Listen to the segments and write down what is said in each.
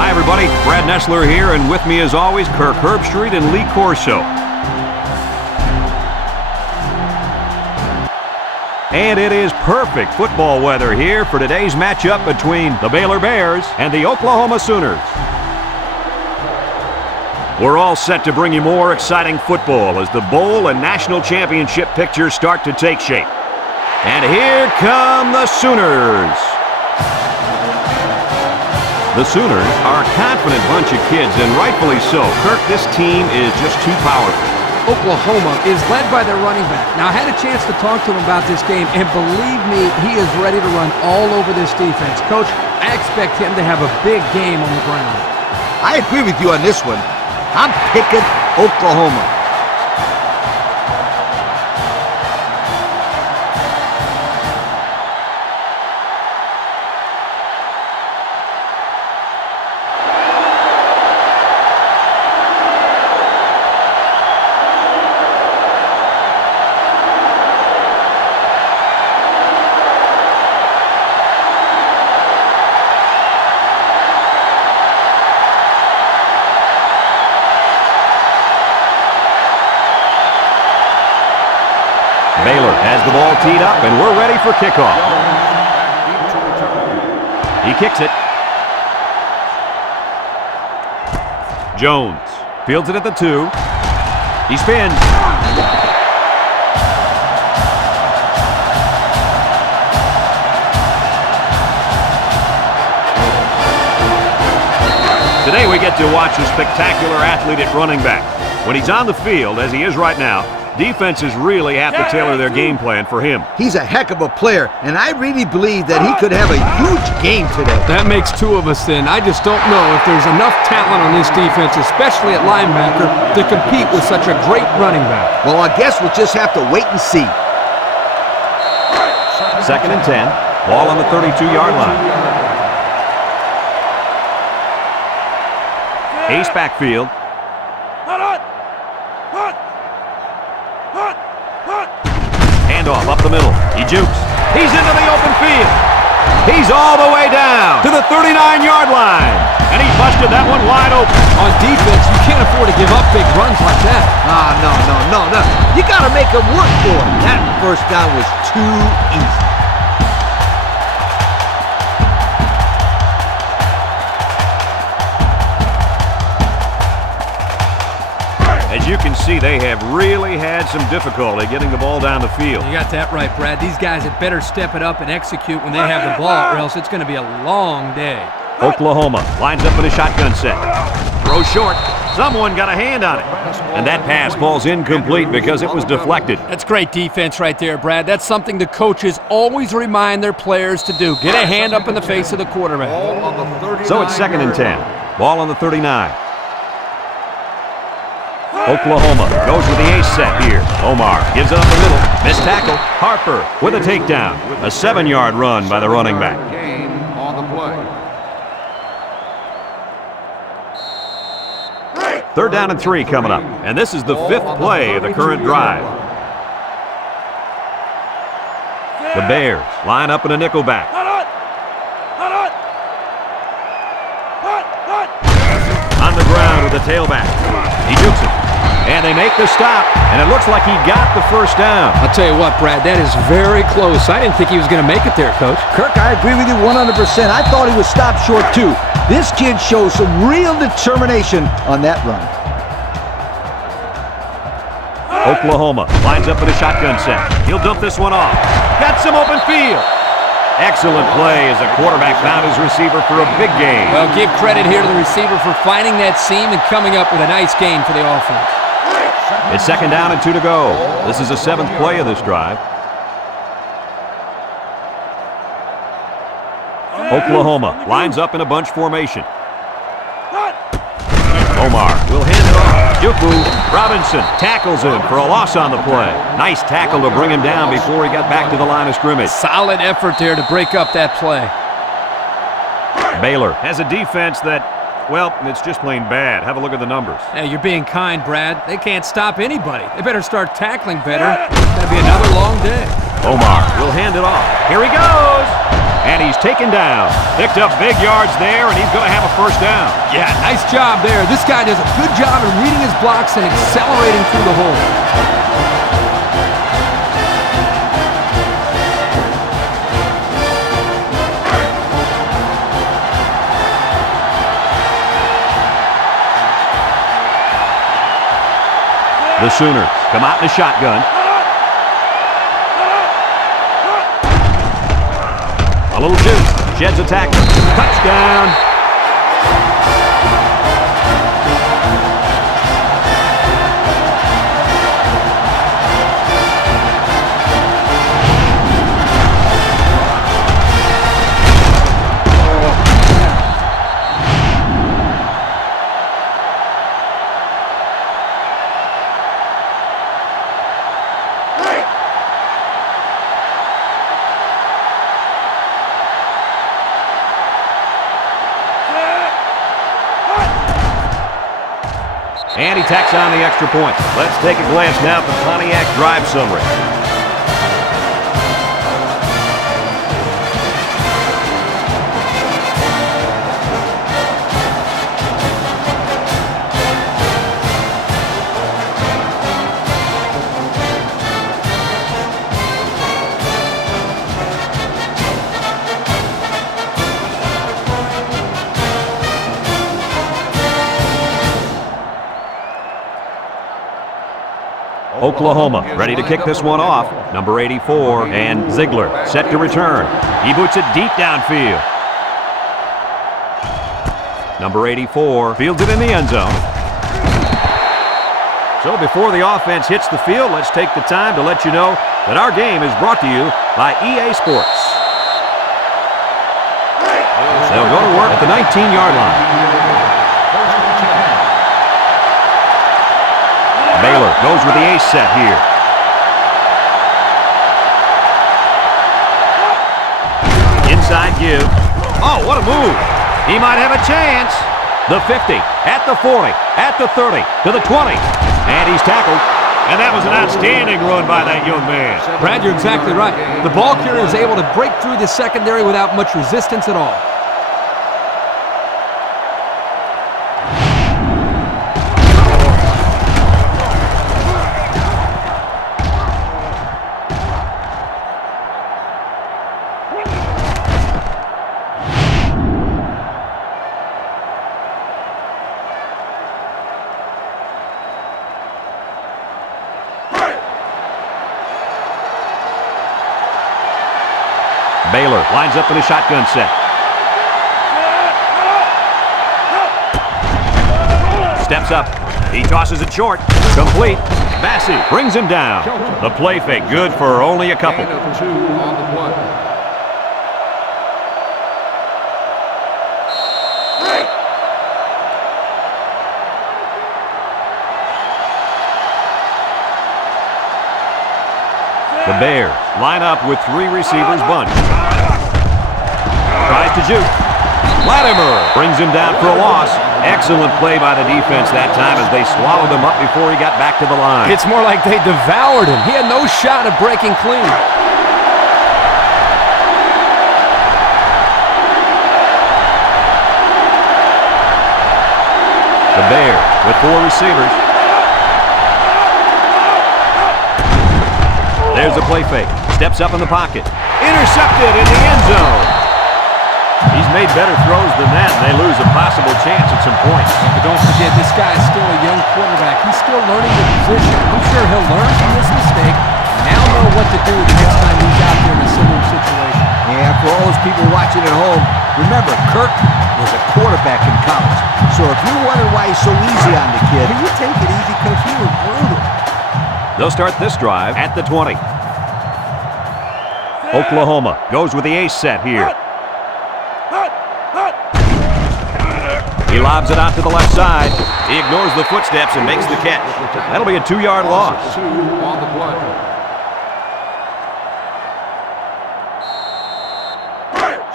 Hi, everybody. Brad Nessler here, and with me, as always, Kirk Herbstreit and Lee Corso. And it is perfect football weather here for today's matchup between the Baylor Bears and the Oklahoma Sooners. We're all set to bring you more exciting football as the bowl and national championship pictures start to take shape. And here come the Sooners. The Sooners are a confident bunch of kids, and rightfully so. Kirk, this team is just too powerful. Oklahoma is led by their running back. Now, I had a chance to talk to him about this game, and believe me, he is ready to run all over this defense. Coach, I expect him to have a big game on the ground. I agree with you on this one. I'm picking Oklahoma. Baylor has the ball teed up, and we're ready for kickoff. He kicks it. Jones fields it at the 2. He spins. Today we get to watch a spectacular athlete at running back. When he's on the field, as he is right now, defenses really have to tailor their game plan for him. He's a heck of a player, and I really believe that he could have a huge game today. That makes two of us then. I just don't know if there's enough talent on this defense, especially at linebacker, to compete with such a great running back. Well, I guess we'll just have to wait and see. 2nd and 10. Ball on the 32-yard line. Ace backfield. Handoff up the middle. He jukes. He's into the open field. He's all the way down to the 39-yard line. And he busted that one wide open. On defense, you can't afford to give up big runs like that. No. You got to make him work for it. That first down was too easy. As you can see, they have really had some difficulty getting the ball down the field. You got that right, Brad. These guys had better step it up and execute when they have the ball, or else it's going to be a long day. Oklahoma lines up in a shotgun set. Throw short. Someone got a hand on it. And that pass falls incomplete because it was deflected. That's great defense right there, Brad. That's something the coaches always remind their players to do. Get a hand up in the face of the quarterback. So it's 2nd and 10. Ball on the 39. Oklahoma goes with the ace set here. Omar gives it up the middle. Missed tackle. Harper with a takedown. A 7-yard run by the running back. Third down and 3 coming up. And this is the 5th play of the current drive. The Bears line up in a nickel back. On the ground with the tailback. He jukes it. And they make the stop, and it looks like he got the first down. I'll tell you what, Brad, that is very close. I didn't think he was going to make it there, Coach. Kirk, I agree with you 100%. I thought he was stopped short, too. This kid shows some real determination on that run. Oklahoma lines up in a shotgun set. He'll dump this one off. Got some open field. Excellent play as a quarterback found his receiver for a big gain. Well, give credit here to the receiver for finding that seam and coming up with a nice gain for the offense. It's 2nd down and 2 to go. This is the 7th play of this drive. Oklahoma lines up in a bunch formation. Omar will hand it off. Juku Robinson tackles him for a loss on the play. Nice tackle to bring him down before he got back to the line of scrimmage. Solid effort there to break up that play. Baylor has a defense that, well, it's just plain bad. Have a look at the numbers. Yeah, you're being kind, Brad. They can't stop anybody. They better start tackling better. It's going to be another long day. Omar will hand it off. Here he goes. And he's taken down. Picked up big yards there, and he's going to have a first down. Yeah, nice job there. This guy does a good job of reading his blocks and accelerating through the hole. The Sooners come out in the shotgun. A little juice. Sheds a tackle. Touchdown. And he tacks on the extra point. Let's take a glance now at the Pontiac drive summary. Oklahoma ready to kick this one off. Number 84, and Ziegler set to return. He boots it deep downfield. Number 84 fields it in the end zone. So before the offense hits the field, let's take the time to let you know that our game is brought to you by EA Sports. They'll go to work at the 19-yard line. Baylor goes with the ace set here. Inside give. Oh, what a move. He might have a chance. The 50, at the 40, at the 30, to the 20. And he's tackled. And that was an outstanding run by that young man. Brad, you're exactly right. The ball carrier was able to break through the secondary without much resistance at all. Baylor lines up in a shotgun set. Steps up. He tosses it short. Complete. Bassey brings him down. The play fake good for only a couple. The Bears line up with three receivers bunched. Tries to juke. Latimer brings him down for a loss. Excellent play by the defense that time as they swallowed him up before he got back to the line. It's more like they devoured him. He had no shot of breaking clean. The Bears with four receivers. There's a play fake. Steps up in the pocket. Intercepted in the end zone. He's made better throws than that, and they lose a possible chance at some points. But don't forget, this guy is still a young quarterback. He's still learning the position. I'm sure he'll learn from this mistake and now know what to do the next time he's out there in a similar situation. Yeah, for all those people watching at home, remember, Kirk was a quarterback in college. So if you're wondering why he's so easy on the kid, you take it easy because he was brutal. They'll start this drive at the 20. Oklahoma goes with the ace set here. He lobs it out to the left side. He ignores the footsteps and makes the catch. That'll be a 2-yard loss.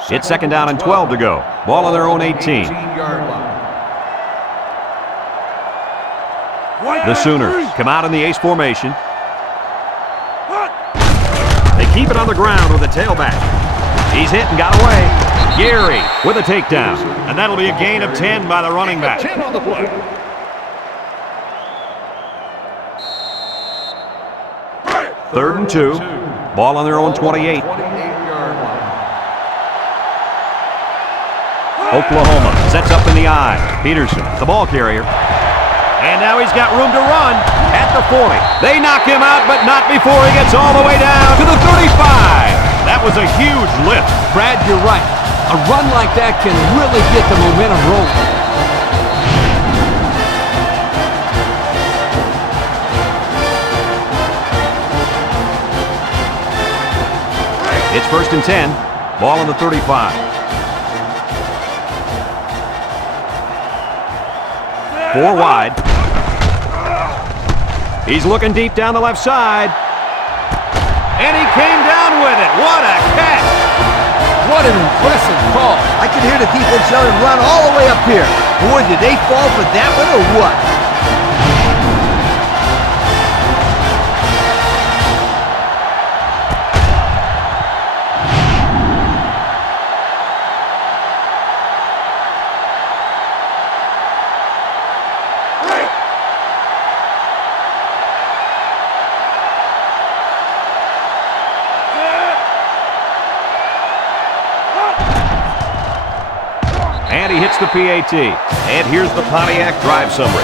It's second down and 12 to go. Ball on their own 18. The Sooners come out in the ace formation. They keep it on the ground with a tailback. He's hit and got away. Geary with a takedown. And that'll be a gain of 10 by the running back. 10 on the play. Third and 2. Ball on their own 28. Oklahoma sets up in the I. Peterson, the ball carrier. And now he's got room to run at the 40. They knock him out, but not before he gets all the way down to the 35. That was a huge lift. Brad, you're right. A run like that can really get the momentum rolling. It's 1st and 10. Ball on the 35. Four wide. He's looking deep down the left side. And he came down with it. What a catch. What an impressive call. I could hear the defense yelling, run all the way up here. Boy, did they fall for that one or what? And he hits the PAT. And here's the Pontiac drive summary.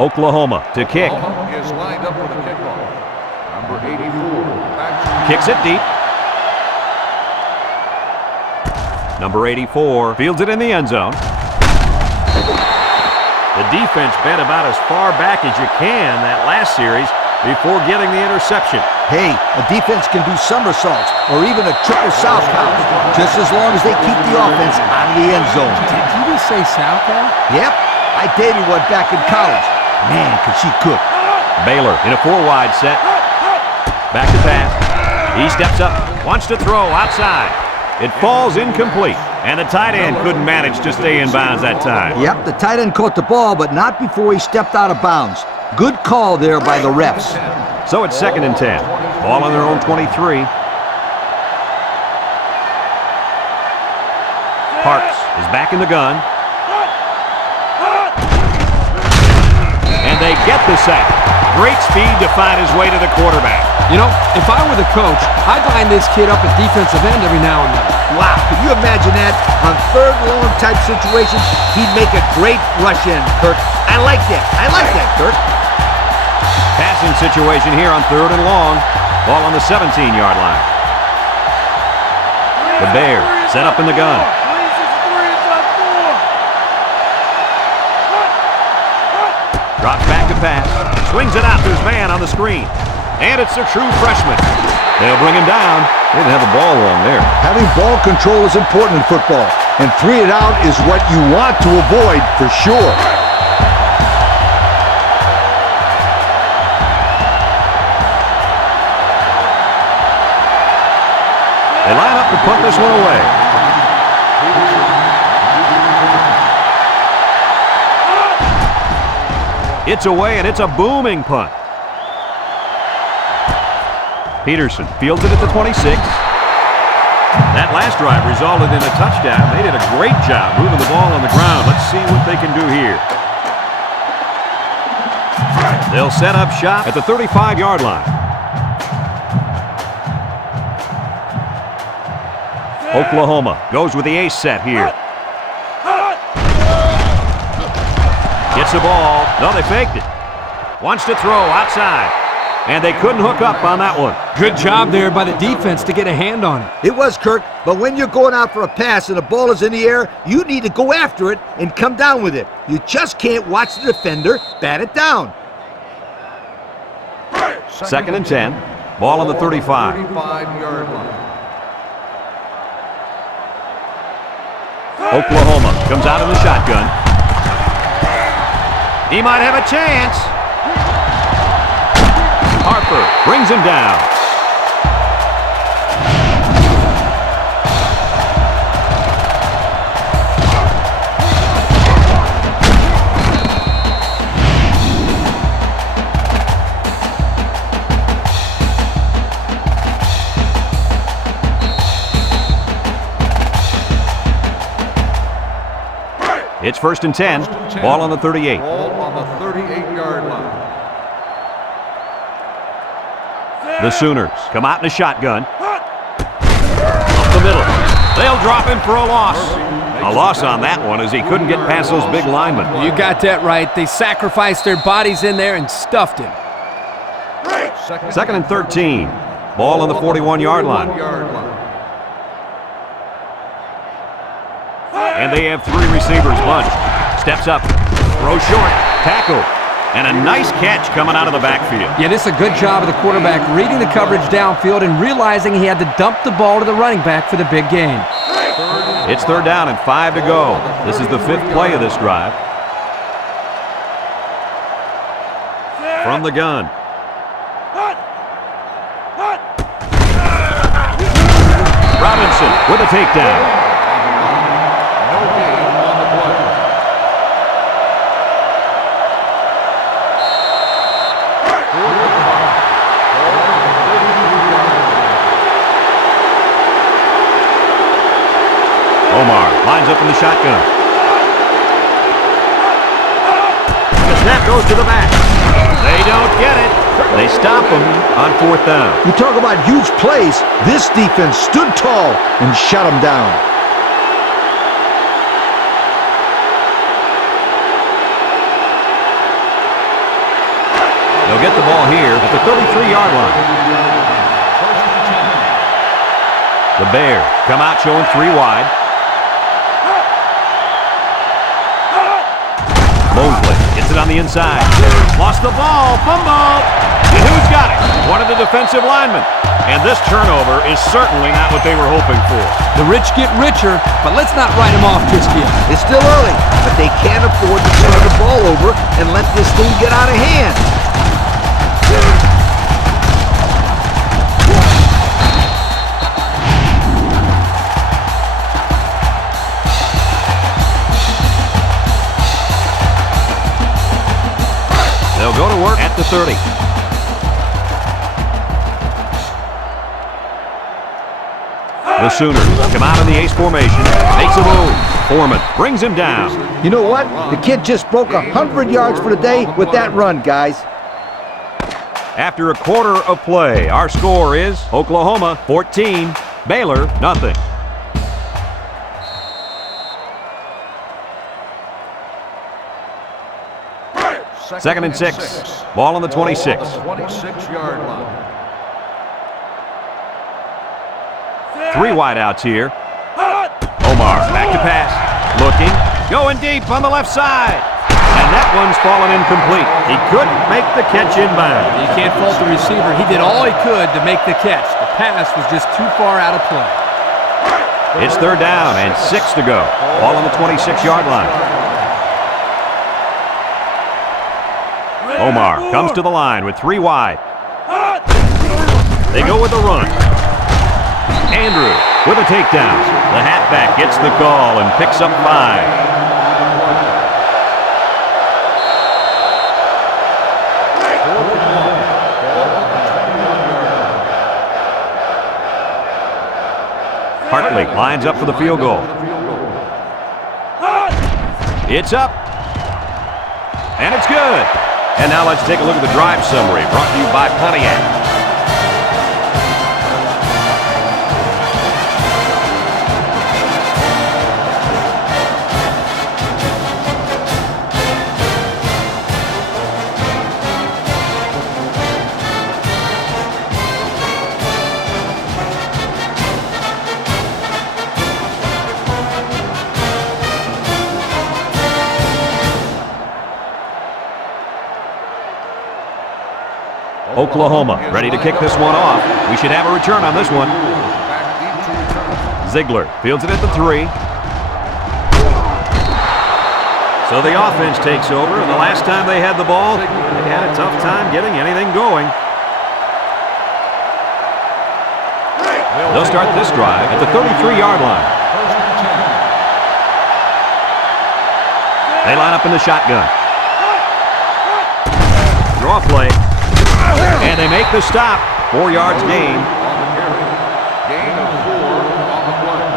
Oklahoma to kick. Is lined up with a kickoff. Number 84. Kicks it deep. Number 84 fields it in the end zone. The defense bent about as far back as you can that last series before getting the interception. Hey, a defense can do somersaults or even a triple southpaw, just as long as they keep the offense out of the end zone. Did you just say southpaw? Yep, I dated one back in college. Man, could she cook. Baylor in a four-wide set. Back to pass. He steps up, wants to throw outside. It falls incomplete, and the tight end couldn't manage to stay in bounds that time. Yep, the tight end caught the ball, but not before he stepped out of bounds. Good call there by the refs. So it's 2nd and 10. Ball on their own 23. Parks is back in the gun. And they get the sack. Great speed to find his way to the quarterback. You know, if I were the coach, I'd line this kid up at defensive end every now and then. Wow, can you imagine that? On third and long type situations, he'd make a great rush in, Kirk. I like that. I like that, Kirk. Passing situation here on 3rd and long. Ball on the 17-yard line. The Bears set up in the gun. Drops back to pass. Swings it out to his man on the screen. And it's a true freshman. They'll bring him down. They didn't have the ball long there. Having ball control is important in football, and 3 and out is what you want to avoid for sure. They line up to punt this one away. It's away, and it's a booming punt. Peterson fields it at the 26. That last drive resulted in a touchdown. They did a great job moving the ball on the ground. Let's see what they can do here. They'll set up shop at the 35-yard line. Oklahoma goes with the ace set here. Gets the ball. No, they faked it. Wants to throw outside. And they couldn't hook up on that one. Good job there by the defense to get a hand on it. It was, Kirk, but when you're going out for a pass and the ball is in the air, you need to go after it and come down with it. You just can't watch the defender bat it down. 2nd and 10. Ball on the 35. 35-yard line. Oklahoma comes out in the shotgun. He might have a chance. Harper brings him down. It's 1st and 10. Ball on the 38. Ball on the 38-yard line. The Sooners come out in a shotgun. Up the middle. They'll drop him for a loss. A loss on that one as he couldn't get past those big linemen. You got that right. They sacrificed their bodies in there and stuffed him. 2nd and 13. Ball on the 41-yard line. And they have 3 receivers bunched. Steps up. Throw short. Tackle. And a nice catch coming out of the backfield. Yeah, this is a good job of the quarterback reading the coverage downfield and realizing he had to dump the ball to the running back for the big gain. It's 3rd down and 5 to go. This is the 5th play of this drive. From the gun. Robinson with a takedown. Omar lines up in the shotgun. The snap goes to the back. They don't get it. They stop him on 4th down. You talk about huge plays. This defense stood tall and shut them down. They'll get the ball here at the 33-yard line. The Bears come out showing 3 wide. Mosley gets it on the inside. Lost the ball. Fumble. And who's got it? One of the defensive linemen. And this turnover is certainly not what they were hoping for. The rich get richer, but let's not write them off just yet. It's still early, but they can't afford to turn the ball over and let this thing get out of hand. They'll go to work at the 30. The Sooners come out in the ace formation. Makes a move. Foreman brings him down. You know what? The kid just broke 100 yards for the day with that run, guys. After a quarter of play, our score is Oklahoma 14, Baylor nothing. Second and 6. Ball on the 26. 26-yard line. 3 wide outs here. Omar back to pass. Looking. Going deep on the left side. And that one's fallen incomplete. He couldn't make the catch inbound. You can't fault the receiver. He did all he could to make the catch. The pass was just too far out of play. It's 3rd down and 6 to go. Ball on the 26-yard line. Omar comes to the line with 3 wide. They go with a run. Andrew with a takedown. The halfback gets the call and picks up 5. Hartley lines up for the field goal. It's up. And it's good. And now let's take a look at the drive summary brought to you by Pontiac. Oklahoma ready to kick this one off. We should have a return on this one. Ziegler fields it at the 3. So the offense takes over, and the last time they had the ball, they had a tough time getting anything going. They'll start this drive at the 33-yard line. They line up in the shotgun. Draw play. And they make the stop. 4 yards gain. On the carry. Gain of 4 on the play.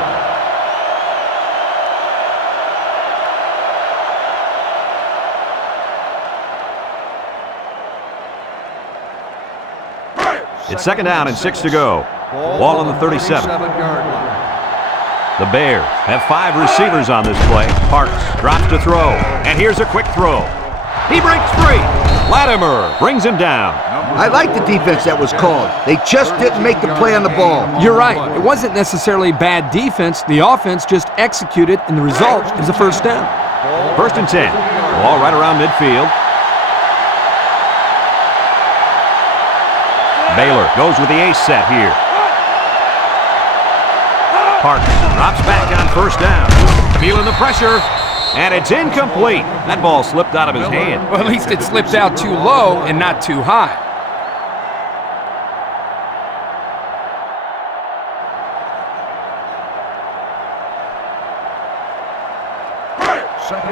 It's second down and 6 to go. Ball on the 37. 37-yard line. The Bears have 5 receivers on this play. Parks drops to throw. And here's a quick throw. He breaks free. Latimer brings him down. I like the defense that was called. They just didn't make the play on the ball. You're right. It wasn't necessarily bad defense. The offense just executed, and the result is a first down. First and 10. Ball right around midfield. Baylor goes with the ace set here. Parks drops back on first down. Feeling the pressure. And it's incomplete. That ball slipped out of his hand. Well, at least it slipped out too low and not too high.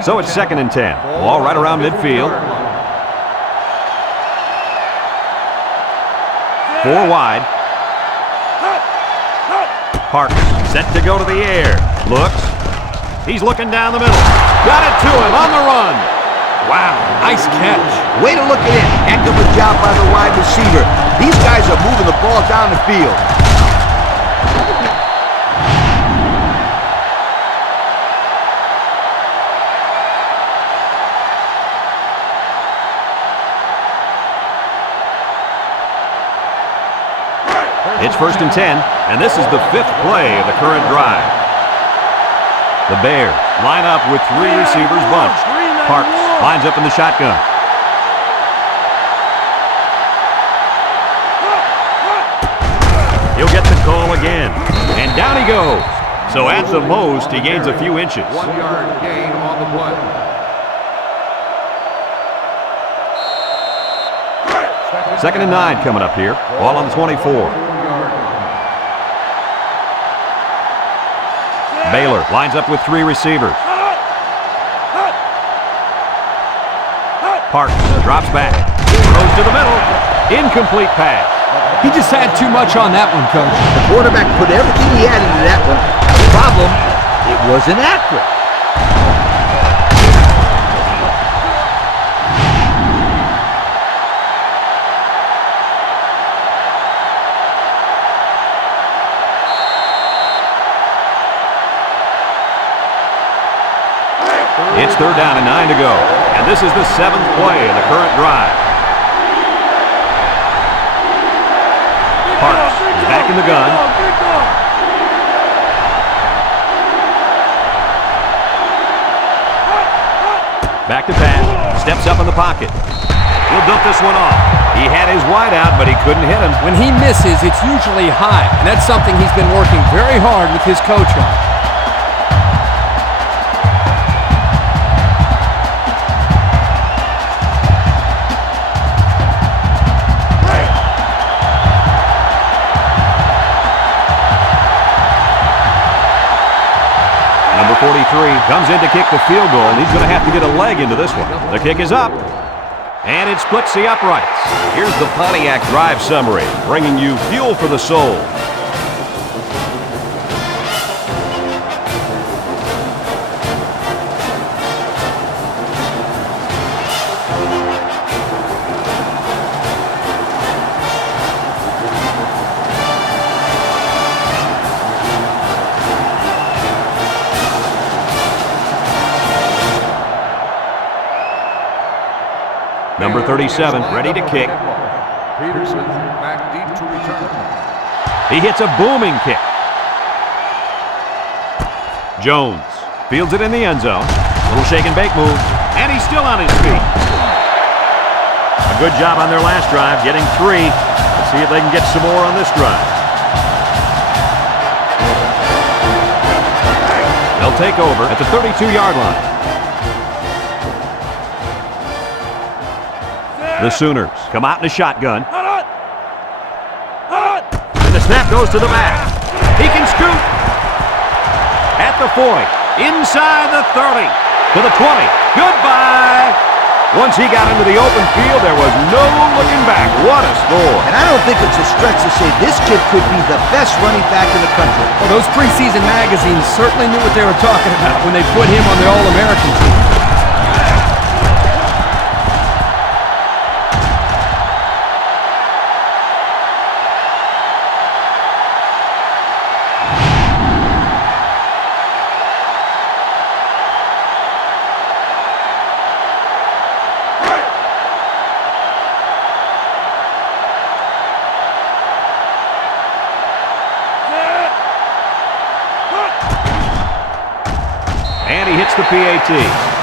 So it's second and 10. Ball right around midfield. 4 wide. Parks set to go to the air. Looks. He's looking down the middle. Got it to him on the run. Wow, nice catch. Way to look at it. Heck of a job by the wide receiver. These guys are moving the ball down the field. It's first and 10, and this is the 5th play of the current drive. The Bears line up with 3 receivers bunched. Parks lines up in the shotgun. He'll get the call again, and down he goes. So at the most, he gains a few inches. 1 yard gain on the play. Second and 9 coming up here. Ball on the 24. Baylor lines up with 3 receivers. Parks drops back. Throws to the middle. Incomplete pass. He just had too much on that one, Coach. The quarterback put everything he had into that one. The problem, it wasn't accurate. It's third down and 9 to go. And this is the 7th play of the current drive. Parks is back in the gun. Back to pass. Steps up in the pocket. He'll dump this one off. He had his wide out, but he couldn't hit him. When he misses, it's usually high, and that's something he's been working very hard with his coach on. Number 43 comes in to kick the field goal, and he's going to have to get a leg into this one. The kick is up, and it splits the uprights. Here's the Pontiac drive summary, bringing you fuel for the soul. Number 37, ready to kick. Peterson back deep to return. He hits a booming kick. Jones fields it in the end zone. Little shake and bake move, and he's still on his feet. A good job on their last drive, getting 3. Let's see if they can get some more on this drive. They'll take over at the 32-yard line. The Sooners come out in a shotgun. And the snap goes to the back. He can scoot. At the 40. Inside the 30. To the 20. Goodbye. Once he got into the open field, there was no looking back. What a score. And I don't think it's a stretch to say this kid could be the best running back in the country. Well, those preseason magazines certainly knew what they were talking about when they put him on the All-American team. And he hits the PAT.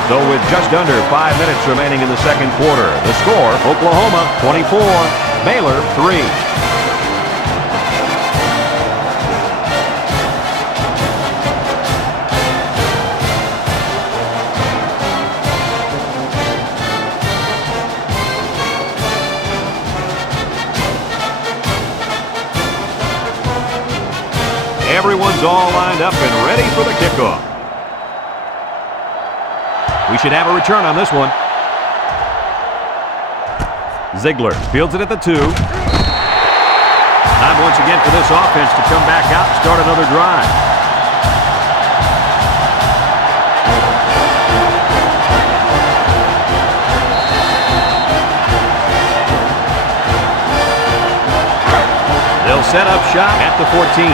So with just under 5 minutes remaining in the second quarter, the score, Oklahoma 24, Baylor 3. Everyone's all lined up and ready for the kickoff. We should have a return on this one. Ziegler fields it at the 2. Time once again for this offense to come back out and start another drive. They'll set up shop at the 14.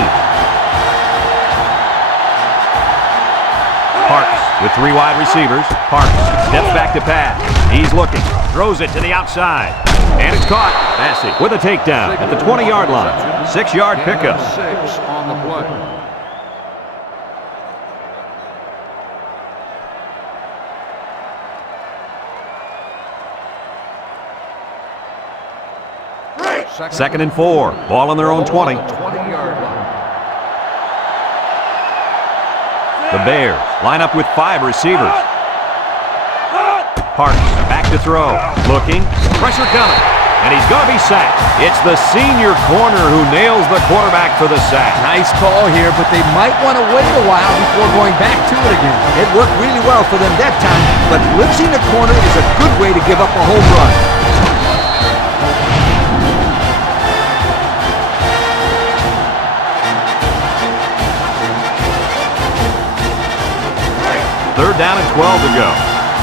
Parks with 3 wide receivers. Parks steps back to pass. He's looking. Throws it to the outside. And it's caught. Massey with a takedown at the 20-yard line. 6-yard pickup. 6 on the play. Second and 4. Ball on their own 20. 20-yard line. The Bears line up with 5 receivers. Parks back to throw. Looking. Pressure coming. And he's going to be sacked. It's the senior corner who nails the quarterback for the sack. Nice call here, but they might want to wait a while before going back to it again. It worked really well for them that time, but blitzing the corner is a good way to give up a home run. Third down and 12 to go.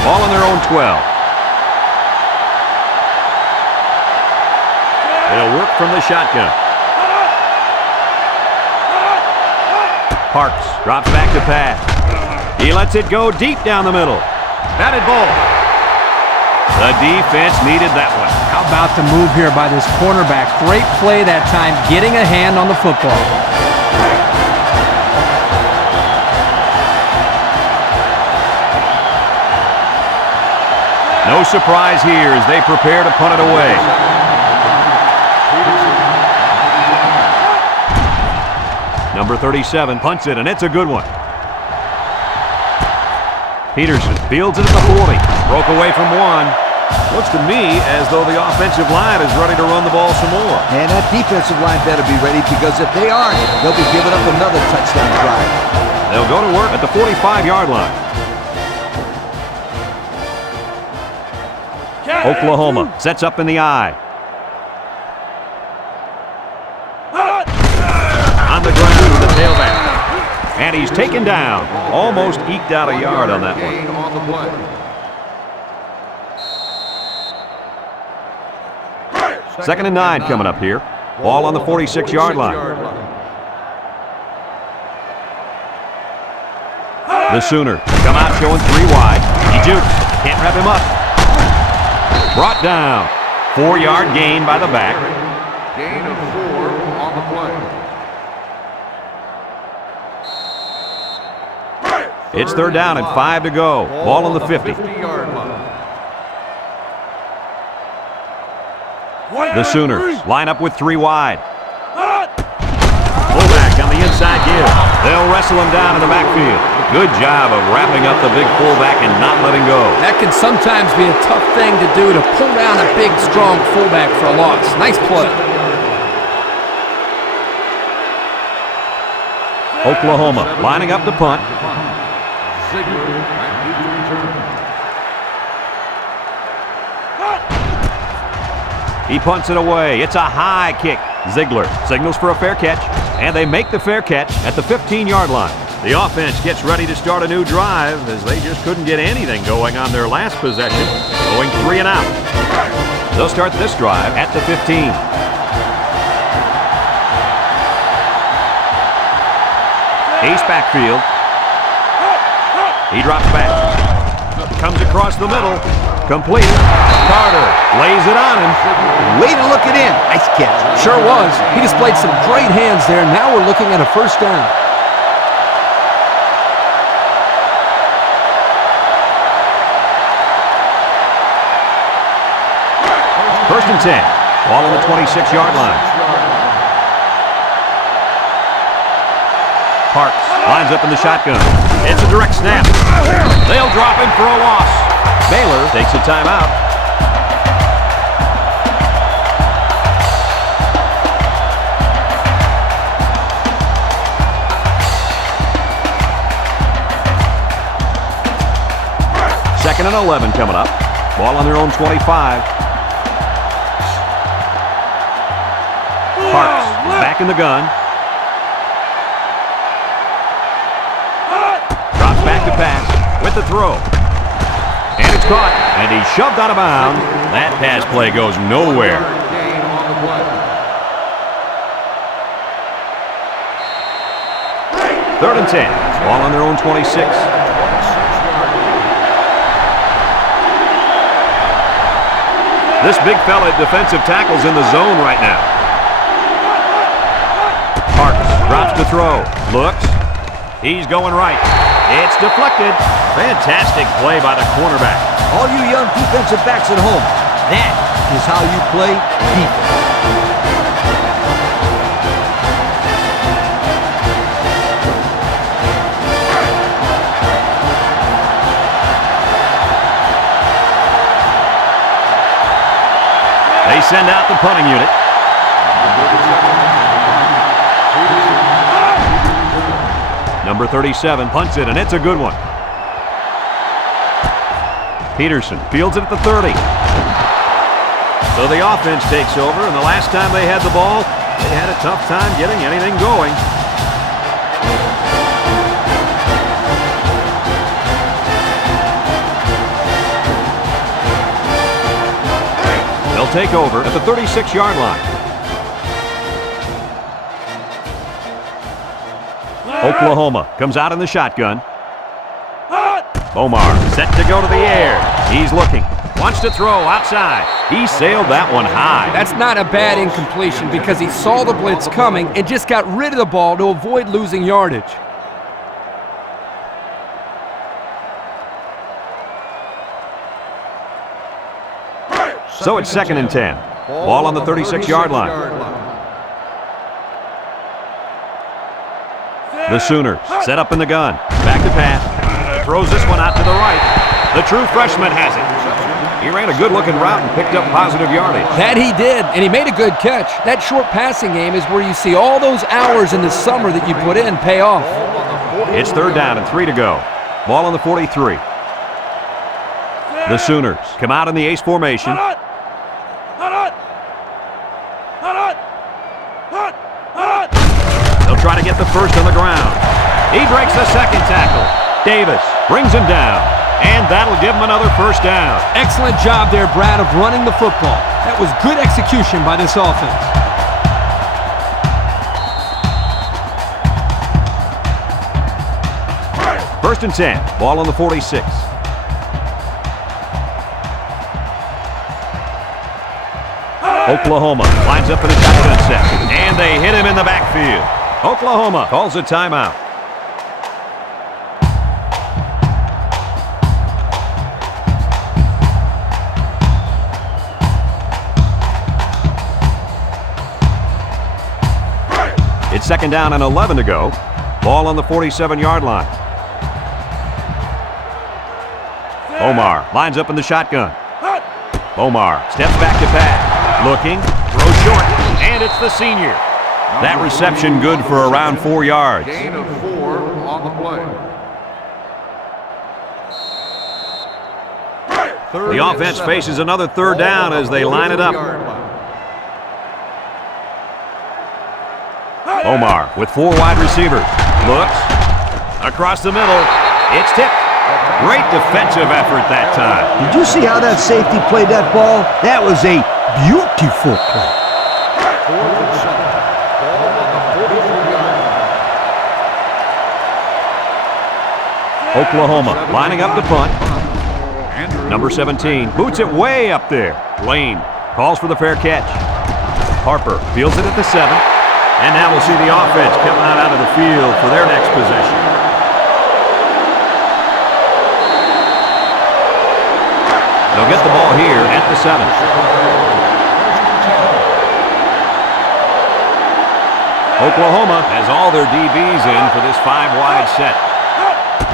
Ball on their own 12. They'll work from the shotgun. Parks drops back to pass. He lets it go deep down the middle. Batted ball. The defense needed that one. How about the move here by this cornerback? Great play that time, getting a hand on the football. No surprise here as they prepare to punt it away. Number 37 punts it, and it's a good one. Peterson fields it at the 40. Broke away from 1. Looks to me as though the offensive line is ready to run the ball some more. And that defensive line better be ready, because if they aren't, they'll be giving up another touchdown drive. They'll go to work at the 45-yard line. Oklahoma sets up in the I. On the ground with the tailback. And he's taken down. Almost eked out a yard on that one. Gain on the play. Second and 9 coming up here. Ball on the 46-yard line. The Sooners come out showing 3 wide. He jukes. Can't wrap him up. Brought down. 4-yard gain by the back. Gain of 4 on the play. It's third down and 5 to go. Ball on the 50. 50-yard line. The Sooners line up with 3 wide. Fullback on the inside give. They'll wrestle him down in the backfield. Good job of wrapping up the big fullback and not letting go. That can sometimes be a tough thing to do, to pull down a big, strong fullback for a loss. Nice play. Oklahoma lining up to punt. He punts it away. It's a high kick. Ziegler signals for a fair catch, and they make the fair catch at the 15-yard line. The offense gets ready to start a new drive as they just couldn't get anything going on their last possession, going 3 and out. They'll start this drive at the 15. Ace backfield. He drops back. Comes across the middle. Complete. Carter lays it on him. Way to look it in. Nice catch. Sure was. He displayed some great hands there. Now we're looking at a first down. First and 10. Ball on the 26-yard line. Parks lines up in the shotgun. It's a direct snap. They'll drop him for a loss. Baylor takes a timeout. Second and 11 coming up. Ball on their own 25. Parks is back in the gun. Drops back to pass with the throw. And it's caught, and he's shoved out of bounds. That pass play goes nowhere. Third and 10. Ball on their own 26. This big fella at defensive tackle's in the zone right now. Parks drops to throw. Looks. He's going right. It's deflected. Fantastic play by the cornerback. All you young defensive backs at home, that is how you play defense. They send out the punting unit. Number 37 punts it, and it's a good one. Peterson fields it at the 30. So the offense takes over, and the last time they had the ball, they had a tough time getting anything going. They'll take over at the 36-yard line. Oklahoma comes out in the shotgun. Omar set to go to the air. He's looking. Wants to throw outside. He sailed that one high. That's not a bad incompletion because he saw the blitz coming and just got rid of the ball to avoid losing yardage. So it's second and 10. Ball on the 36-yard line. The Sooners set up in the gun. Back to pass. Throws this one out to the right. The true freshman has it. He ran a good-looking route and picked up positive yardage. That he did, and he made a good catch. That short passing game is where you see all those hours in the summer that you put in pay off. It's third down and 3 to go. Ball on the 43. The Sooners come out in the ace formation. They'll try to get the first on the ground. He breaks the second tackle. Davis brings him down, and that'll give him another first down. Excellent job there, Brad, of running the football. That was good execution by this offense. First and 10. Ball on the 46. Oklahoma lines up in a shotgun set, and they hit him in the backfield. Oklahoma calls a timeout. It's second down and 11 to go. Ball on the 47-yard line. Omar lines up in the shotgun. Omar steps back to pass. Looking, throws short, and it's the senior. That reception good for around 4 yards. Gain of 4 on the play. The offense faces another third down as they line it up. Omar with 4 wide receivers. Looks across the middle. It's tipped. Great defensive effort that time. Did you see how that safety played that ball? That was a beautiful play. 4th and 7. Ball on the 43-yard line. Oklahoma lining up the punt. Number 17 boots it way up there. Lane calls for the fair catch. Harper fields it at the 7. And now we'll see the offense come out of the field for their next possession. They'll get the ball here at the 7. Oklahoma has all their DBs in for this 5-wide set.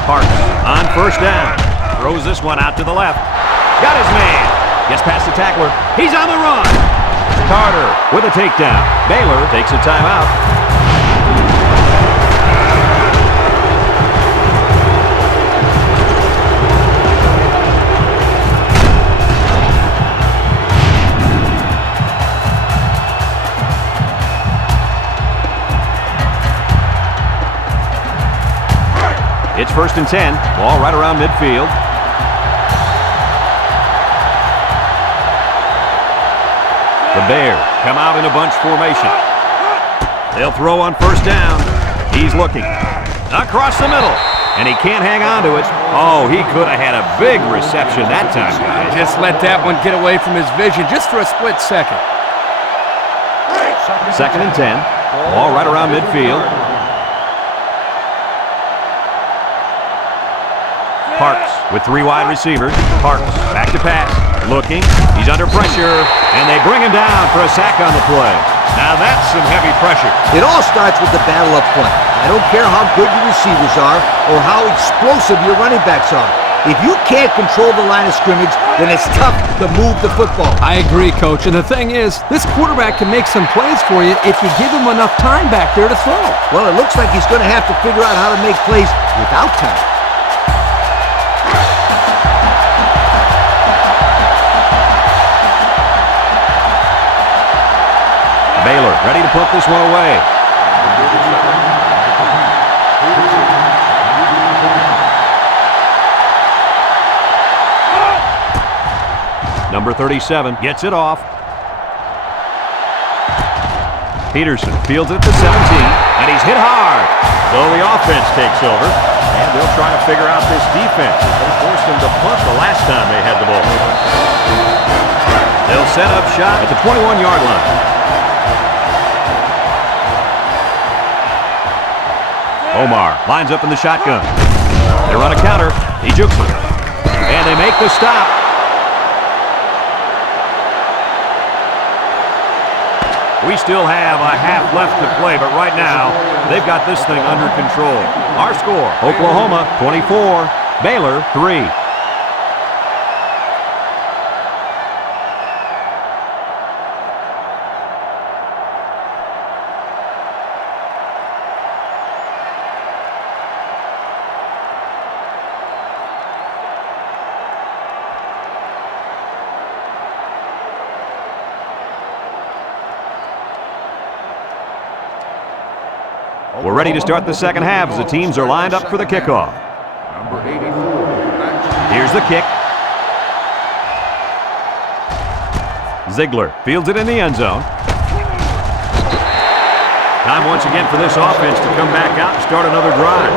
Parks on first down. Throws this one out to the left. Got his man. Gets past the tackler. He's on the run. Carter with a takedown. Baylor takes a timeout. It's 1st and 10. Ball right around midfield. The Bears come out in a bunch formation. They'll throw on first down. He's looking. Across the middle. And he can't hang on to it. Oh, he could have had a big reception that time, guys. Just let that one get away from his vision just for a split second. 2nd and 10. Ball right around midfield. Parks with 3 wide receivers. Parks back to pass. Looking. He's under pressure. And they bring him down for a sack on the play. Now that's some heavy pressure. It all starts with the battle up front. I don't care how good your receivers are or how explosive your running backs are. If you can't control the line of scrimmage, then it's tough to move the football. I agree, Coach. And the thing is, this quarterback can make some plays for you if you give him enough time back there to throw. Well, it looks like he's going to have to figure out how to make plays without time. Baylor ready to put this one away. Number 37 gets it off. Peterson fields it at the 17, and he's hit hard. So the offense takes over, and they'll try to figure out this defense. They forced them to punt the last time they had the ball. They'll set up shop at the 21-yard line. Omar lines up in the shotgun. They run a counter. He jukes it. And they make the stop. We still have a half left to play, but right now, they've got this thing under control. Our score, Oklahoma 24, Baylor 3. We're ready to start the second half as the teams are lined up for the kickoff. Number 84. Here's the kick. Ziegler fields it in the end zone. Time once again for this offense to come back out and start another drive.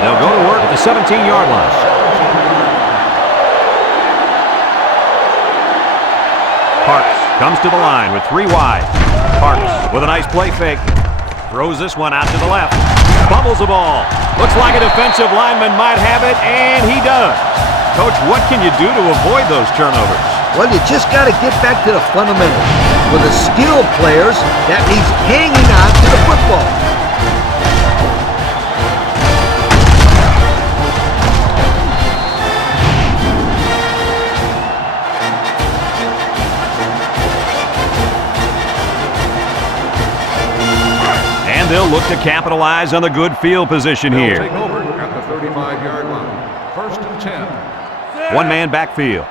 They'll go to work at the 17-yard line. Parks comes to the line with 3 wide. Parks with a nice play fake. Throws this one out to the left. Fumbles the ball. Looks like a defensive lineman might have it, and he does. Coach, what can you do to avoid those turnovers? Well, you just got to get back to the fundamentals. For the skilled players, that means hanging on to the football. And they'll look to capitalize on the good field position They'll here. take over at the 35-yard line. First and 10. One-man backfield.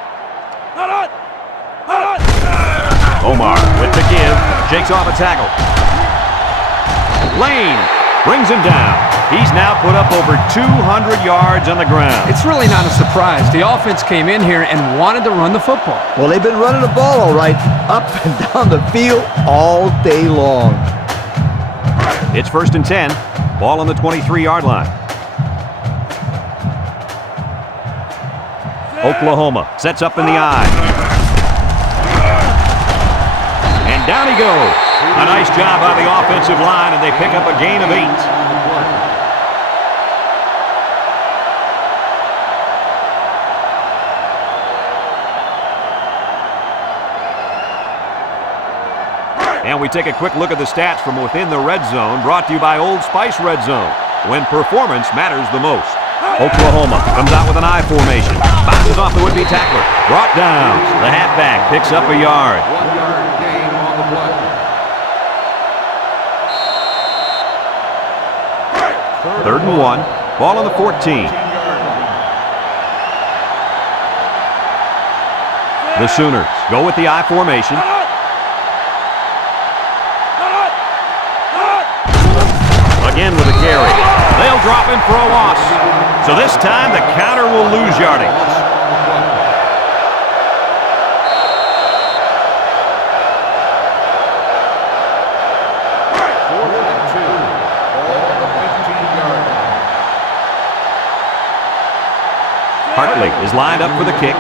Omar with the give. Shakes off a tackle. Lane brings him down. He's now put up over 200 yards on the ground. It's really not a surprise. The offense came in here and wanted to run the football. Well, they've been running the ball all right, up and down the field all day long. It's first and 10. Ball on the 23-yard line. Oklahoma sets up in the eye. And down he goes. A nice job by the offensive line, and they pick up a gain of 8. And we take a quick look at the stats from within the red zone, brought to you by Old Spice Red Zone, when performance matters the most. Oklahoma comes out with an I formation, bounces off the would-be tackler, brought down. The halfback picks up a yard. 1-yard gain on the play. Third and 1, ball on the 14. The Sooners go with the I formation. Again with a carry. They'll drop him for a loss. So this time the counter will lose yardage. Hartley is lined up for the kick.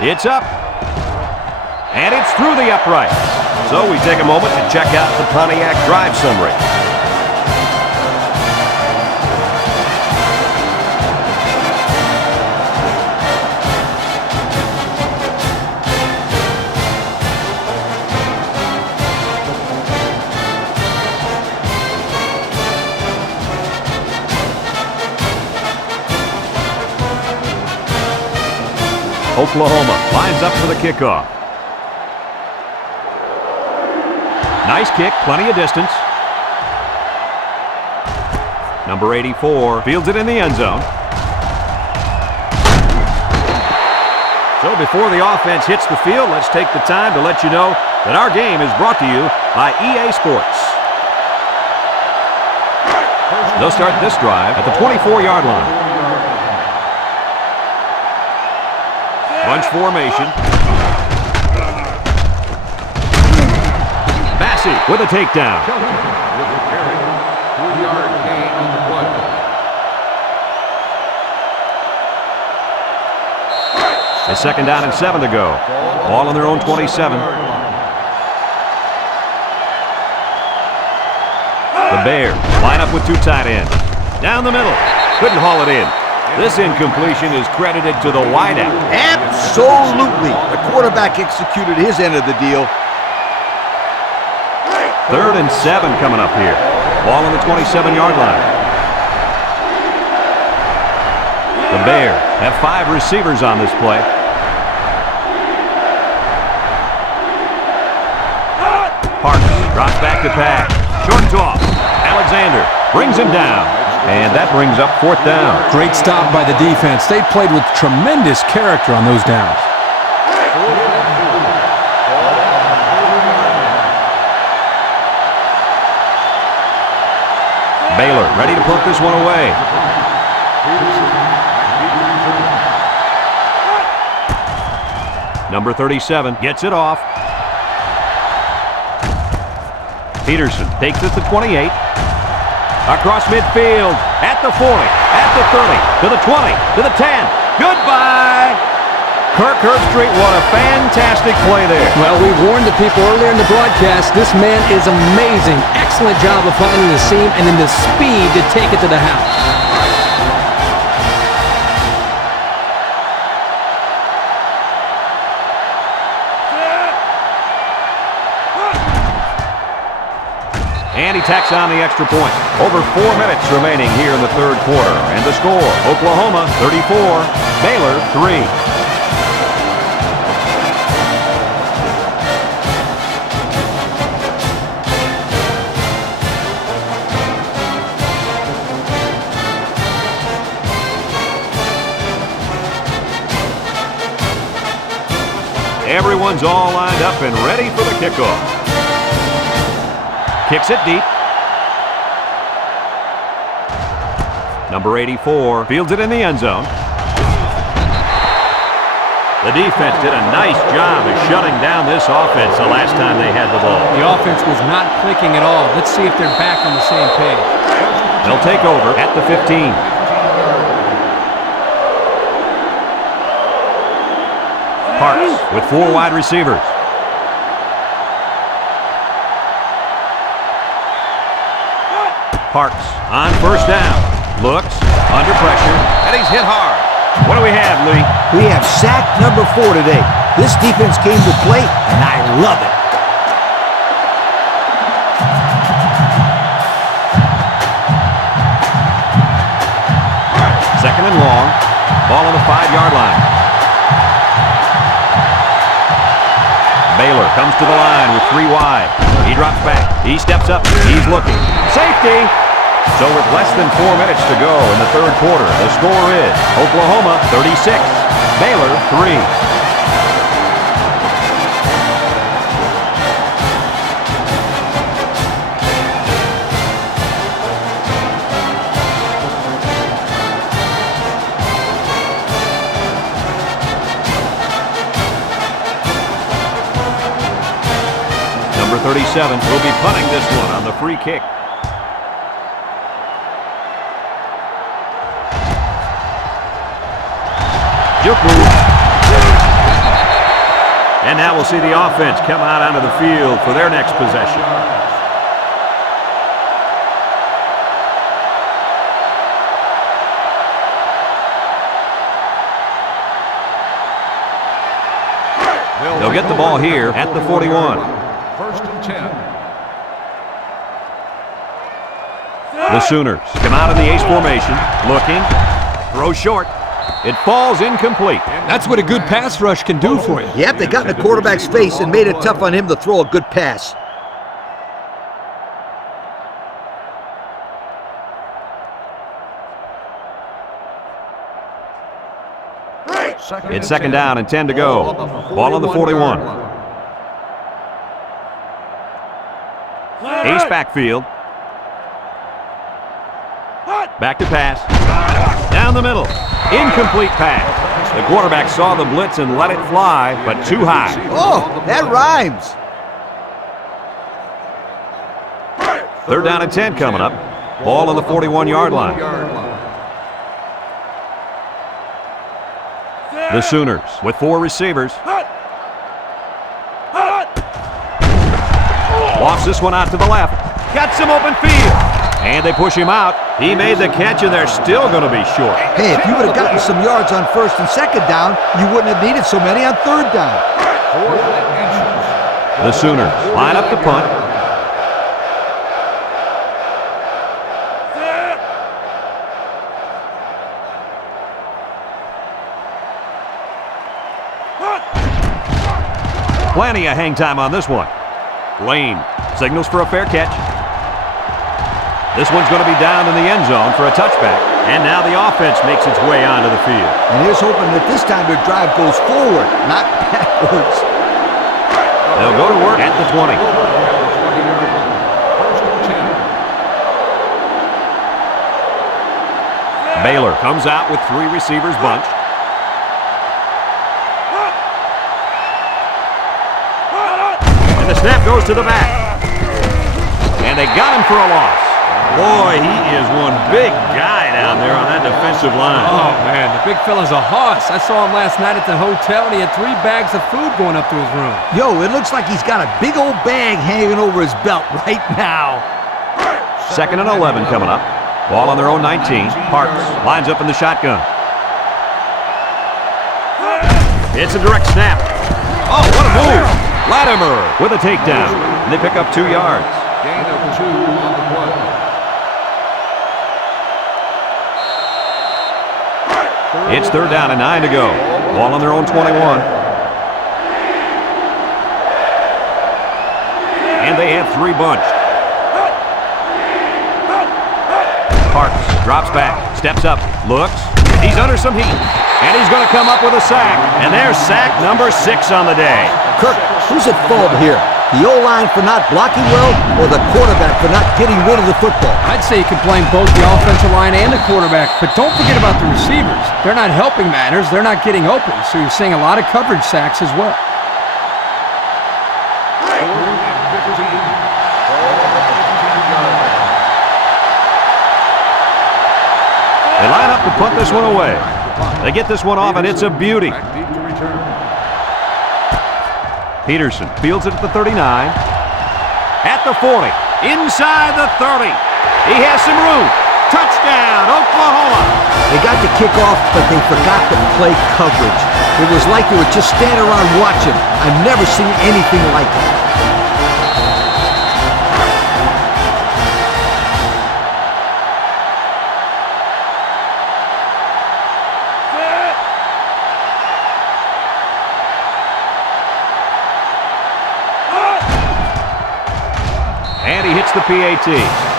It's up. And it's through the uprights. So we take a moment to check out the Pontiac drive summary. Oklahoma lines up for the kickoff. Nice kick, plenty of distance. Number 84 fields it in the end zone. So before the offense hits the field, let's take the time to let you know that our game is brought to you by EA Sports. They'll start this drive at the 24-yard line. Bunch formation. Massey with a takedown. With the carry. 2-yard gain on the play. It's second down and 7 to go. Ball on their own 27. The Bears line up with 2 tight ends. Down the middle. Couldn't haul it in. This incompletion is credited to the wideout. Absolutely. The quarterback executed his end of the deal. Third and 7 coming up here. Ball on the 27-yard line. The Bears have 5 receivers on this play. Parks drops back to pass. Short toss. Alexander brings him down. And that brings up 4th down. Great stop by the defense. They played with tremendous character on those downs. Baylor ready to put this one away. Number 37 gets it off. Peterson takes it to 28. Across midfield, at the 40, at the 30, to the 20, to the 10. Goodbye! Kirk Herbstreit, what a fantastic play there. Well, we warned the people earlier in the broadcast, this man is amazing. Excellent job of finding the seam and then the speed to take it to the house. tacks on the extra point. Over 4 minutes remaining here in the third quarter. And the score, Oklahoma 34, Baylor 3. Everyone's all lined up and ready for the kickoff. Kicks it deep. Number 84 fields it in the end zone. The defense did a nice job of shutting down this offense the last time they had the ball. The offense was not clicking at all. Let's see if they're back on the same page. They'll take over at the 15. Parks with 4 wide receivers. Parks on first down. Looks, under pressure, and he's hit hard. What do we have, Lee? We have sack number 4 today. This defense came to play, and I love it. Second and long. Ball on the 5-yard line. Baylor comes to the line with 3 wide. He drops back. He steps up. He's looking. Safety! So with less than 4 minutes to go in the third quarter, the score is Oklahoma 36, Baylor 3. Number 37 will be punting this one on the free kick. Juke move. And now we'll see the offense come out onto the field for their next possession. They'll get the ball here at the 41. First and 10. The Sooners come out in the ace formation, looking, throw short. It falls incomplete. That's what a good pass rush can do for you. Yep, they got in the quarterback's face and made it tough on him to throw a good pass. It's second down and 10 to go. Ball on the 41. Ace backfield. Back to pass. Down the middle. Incomplete pass. The quarterback saw the blitz and let it fly, but too high. Oh, that rhymes. Third down and 10 coming up. Ball on the 41-yard line. The Sooners with 4 receivers. Lofts this one out to the left. Got some open field. And they push him out. He made the catch, and they're still going to be short. Hey, if you would have gotten some yards on first and second down, you wouldn't have needed so many on third down. The Sooners line up the punt. Plenty of hang time on this one. Lane signals for a fair catch. This one's going to be down in the end zone for a touchback. And now the offense makes its way onto the field. And here's hoping that this time their drive goes forward, not backwards. They'll go to work at the 20. Baylor comes out with 3 receivers bunched. And the snap goes to the back. And they got him for a loss. Boy, he is one big guy down there on that defensive line. Oh, man, the big fella's a hoss. I saw him last night at the hotel, and he had 3 bags of food going up to his room. Yo, it looks like he's got a big old bag hanging over his belt right now. Second and 11 coming up. Ball on their own 19. Parks lines up in the shotgun. It's a direct snap. Oh, what a move. Latimer with a takedown. And they pick up 2 yards. Gain of and 2 on the play. It's third down and 9 to go. Ball on their own 21. And they have 3 bunched. Parks drops back, steps up, looks. He's under some heat. And he's going to come up with a sack. And there's sack number 6 on the day. Kirk, who's at fault here? The O-line for not blocking well or the quarterback for not getting rid of the football? I'd say you can blame both the offensive line and the quarterback, but don't forget about the receivers. They're not helping matters. They're not getting open, so you're seeing a lot of coverage sacks as well. They line up to punt this one away. They get this one off, and it's a beauty. Peterson fields it at the 39. At the 40. Inside the 30. He has some room. Touchdown, Oklahoma. They got the kickoff, but they forgot to play coverage. It was like they were just standing around watching. I've never seen anything like it. And he hits the PAT.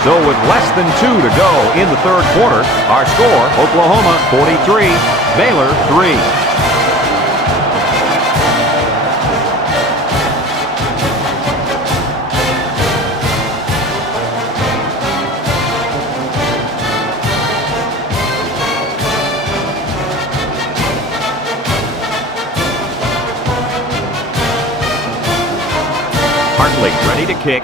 So with less than 2 to go in the third quarter, our score, Oklahoma 43, Baylor 3. Hartley ready to kick.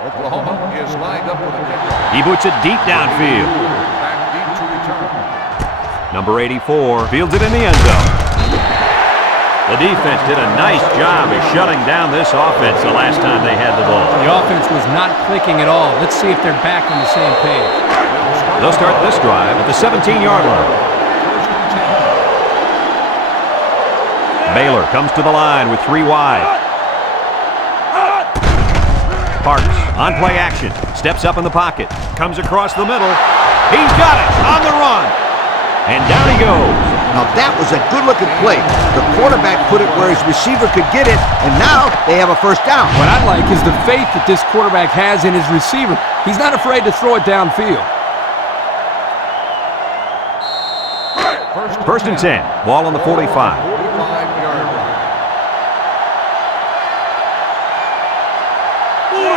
Oklahoma is lined up with a kickoff. He boots it deep downfield. Back deep to return. Number 84 fields it in the end zone. The defense did a nice job of shutting down this offense the last time they had the ball. The offense was not clicking at all. Let's see if they're back on the same page. They'll start this drive at the 17-yard line. Baylor comes to the line with 3 wide. Parks on play action, steps up in the pocket, comes across the middle. He's got it on the run. And down he goes. Now that was a good-looking play. The quarterback put it where his receiver could get it, and now they have a first down. What I like is the faith that this quarterback has in his receiver. He's not afraid to throw it downfield. First and 10, ball on the 45. 45-yard line.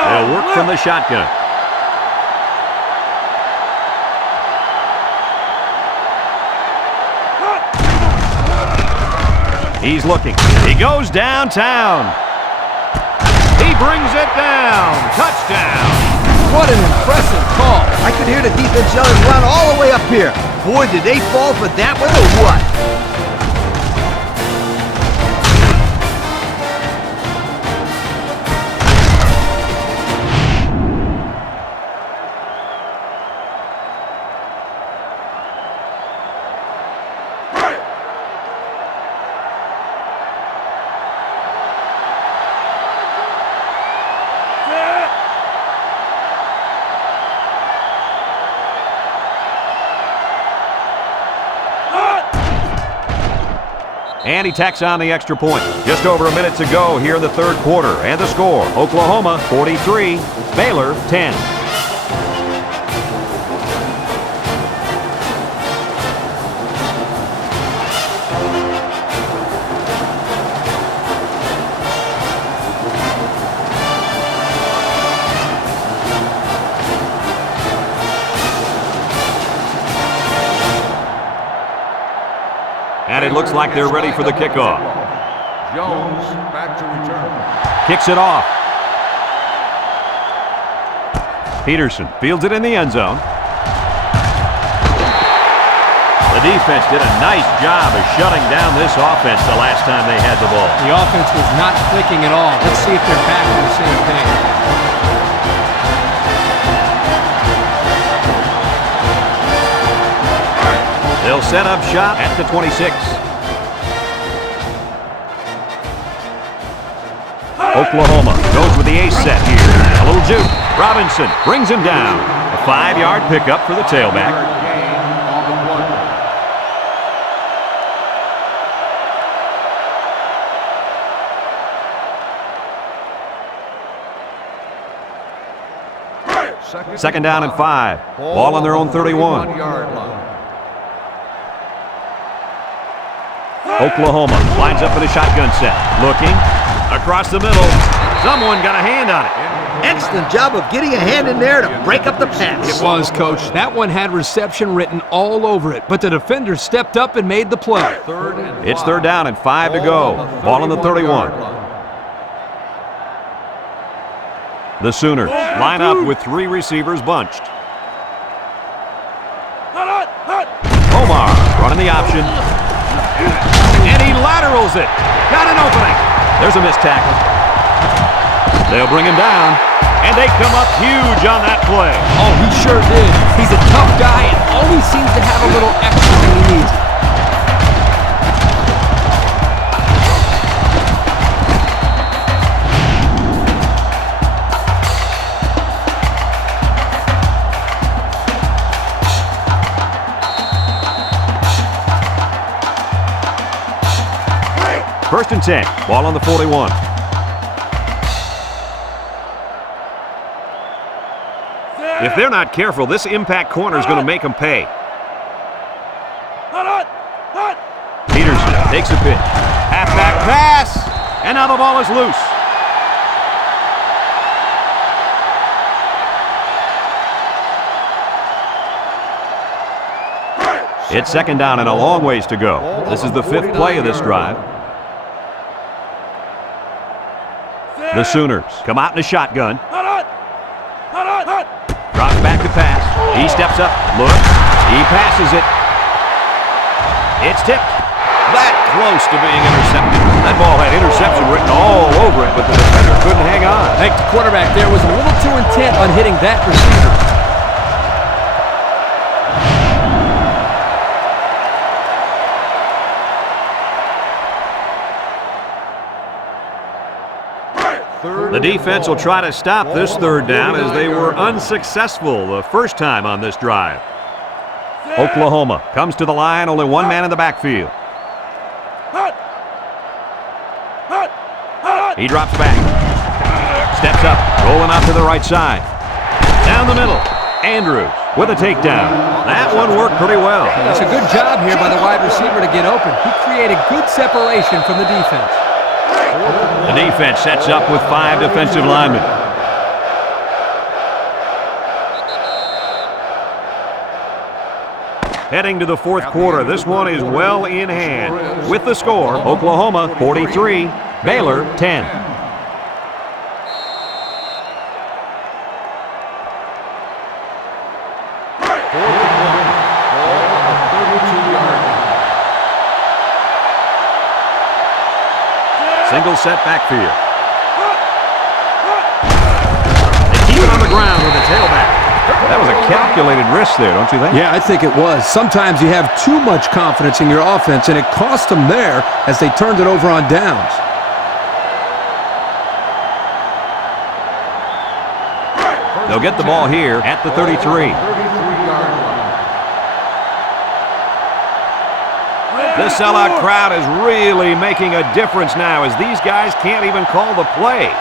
They'll work from the shotgun. He's looking. He goes downtown. He brings it down. Touchdown. What an impressive call. I could hear the defense yelling run all the way up here. Boy, did they fall for that one or what? And he tacks on the extra point. Just over a minute to go here in the third quarter. And the score, Oklahoma 43, Baylor 10. And it looks like they're ready for the kickoff. Jones back to return. Kicks it off. Peterson fields it in the end zone. The defense did a nice job of shutting down this offense the last time they had the ball. The offense was not clicking at all. Let's see if they're back on the same page. They'll set up shop at the 26. Oklahoma goes with the ace set here. A little juke. Robinson brings him down. A 5-yard pickup for the tailback. Gain on the play. Second down and 5. Ball on their own 31. 31-yard line. Oklahoma lines up in a shotgun set. Looking. Across the middle. Someone got a hand on it. Excellent job of getting a hand in there to break up the pass. It was, Coach. That one had reception written all over it, but the defender stepped up and made the play. It's third down and 5 to go. Ball on the 31. The Sooners line up with 3 receivers bunched. Omar running the option. And he laterals it. Got an opening. There's a missed tackle. They'll bring him down. And they come up huge on that play. Oh, he sure did. He's a tough guy and always seems to have a little extra when he needs it. First and 10. Ball on the 41. If they're not careful, this impact corner is going to make them pay. Peterson takes a pitch. Halfback pass. And now the ball is loose. It's second down and a long ways to go. This is the 5th play of this drive. The Sooners come out in a shotgun. Drops back to pass. He steps up, looks, he passes it. It's tipped. That close to being intercepted. That ball had interception written all over it, but the defender couldn't hang on. I think the quarterback there was a little too intent on hitting that receiver. The defense will try to stop this third down as they were unsuccessful the first time on this drive. Oklahoma comes to the line, only one man in the backfield. He drops back. Steps up, rolling out to the right side. Down the middle, Andrews with a takedown. That one worked pretty well. It's a good job here by the wide receiver to get open. He created good separation from the defense. The defense sets up with 5 defensive linemen. Heading to the 4th quarter, this one is well in hand. With the score, Oklahoma 43, Baylor 10. Single set backfield. They keep it on the ground with the tailback. That was a calculated risk there, don't you think? Yeah, I think it was. Sometimes you have too much confidence in your offense, and it cost them there as they turned it over on downs. They'll get the ball here at the 33. The sellout crowd is really making a difference now as these guys can't even call the play.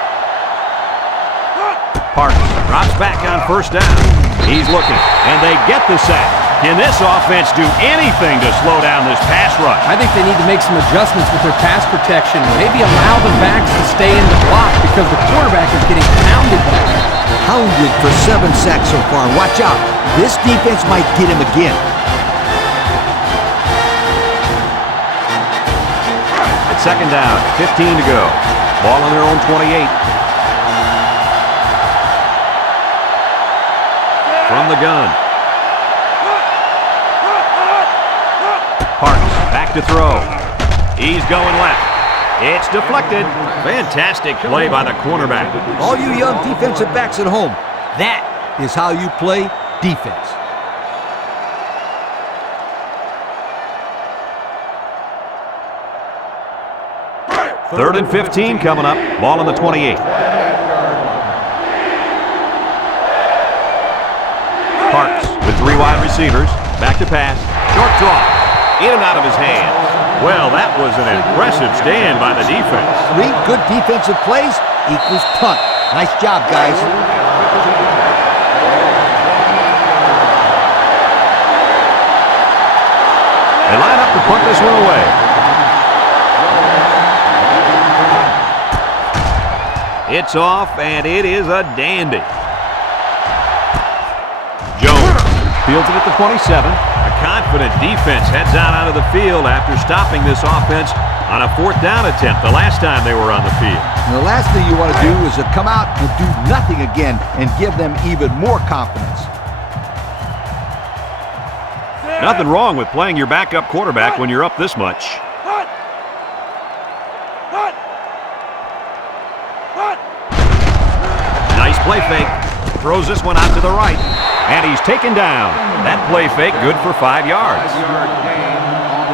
Parks drops back on first down. He's looking, and they get the sack. Can this offense do anything to slow down this pass rush? I think they need to make some adjustments with their pass protection. Maybe allow the backs to stay in the block because the quarterback is getting pounded by them. Hounded for 7 sacks so far. Watch out. This defense might get him again. It's second down, 15 to go. Ball on their own 28. From the gun. Parks back to throw. He's going left. It's deflected. Fantastic play by the cornerback. All you young defensive backs at home, that is how you play defense. Third and 15 coming up. Ball on the 28. Parks with 3 wide receivers. Back to pass. Short draw. In and out of his hands. Well, that was an impressive stand by the defense. 3 good defensive plays equals punt. Nice job, guys. They line up to punt this one away. It's off, and it is a dandy. Jones fields it at the 27. A confident defense heads out onto the field after stopping this offense on a 4th down attempt the last time they were on the field. And the last thing you want to do is to come out and do nothing again and give them even more confidence. Nothing wrong with playing your backup quarterback when you're up this much. Nice play fake. Throws this one out to the right. And he's taken down. That play fake good for 5 yards. 5-yard gain on the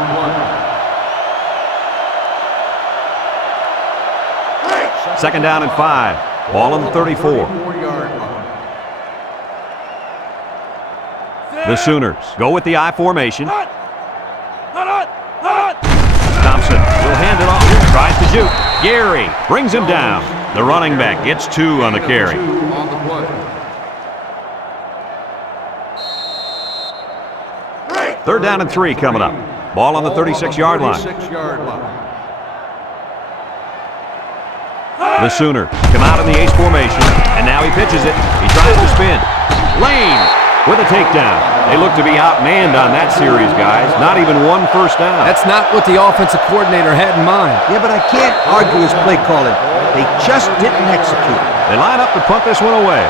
play. 2nd down and 5. Ball on the 34. 34-yard line. The Sooners go with the I formation. Thompson will hand it off. Tries to juke. Gary brings him down. The running back gets 2 on the carry. 2 on the play. 3rd down and 3 coming up. Ball on the 36-yard line. 36-yard line. The Sooners come out in the ace formation, and now he pitches it. He tries to spin. Lane with a takedown. They look to be outmanned on that series, guys. Not even 1 first down. That's not what the offensive coordinator had in mind. Yeah, but I can't argue his play calling. They just didn't execute. They line up to punt this one away.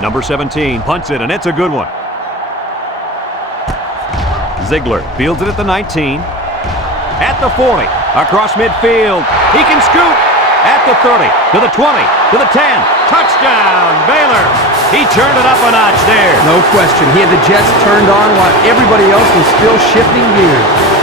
Number 17 punts it, and it's a good one. Ziegler fields it at the 19. At the 40. Across midfield. He can scoot. At the 30. To the 20. To the 10. Touchdown, Baylor. He turned it up a notch there. No question. He had the Jets turned on while everybody else was still shifting gears.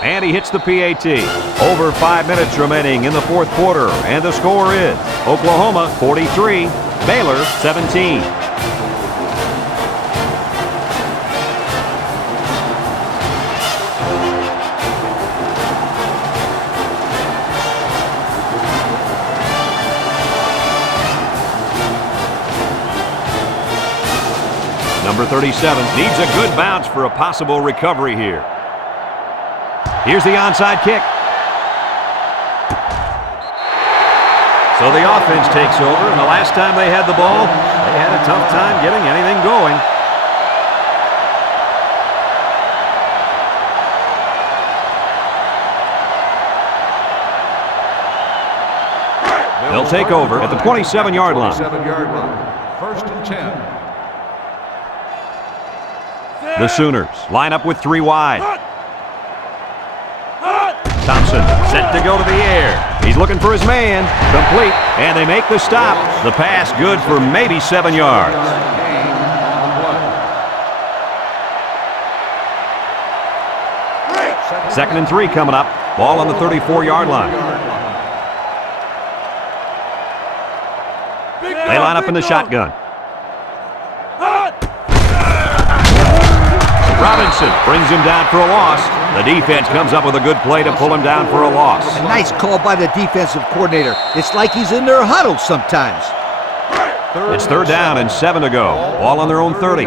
And he hits the PAT. Over 5 minutes remaining in the 4th quarter. And the score is Oklahoma 43, Baylor 17. Number 37 needs a good bounce for a possible recovery here. Here's the onside kick. So the offense takes over, and the last time they had the ball, they had a tough time getting anything going. They'll take over at the 27-yard line. 27-yard line. 1st and 10. The Sooners line up with 3 wide. Thompson set to go to the air. He's looking for his man. Complete. And they make the stop. The pass good for maybe 7 yards. Gain on the play. 2nd and 3 coming up. Ball on the 34-yard line. They line up in the shotgun. Robinson brings him down for a loss. The defense comes up with a good play to pull him down for a loss. A nice call by the defensive coordinator. It's like he's in their huddle sometimes. It's 3rd down and 7 to go. Ball on their own 30.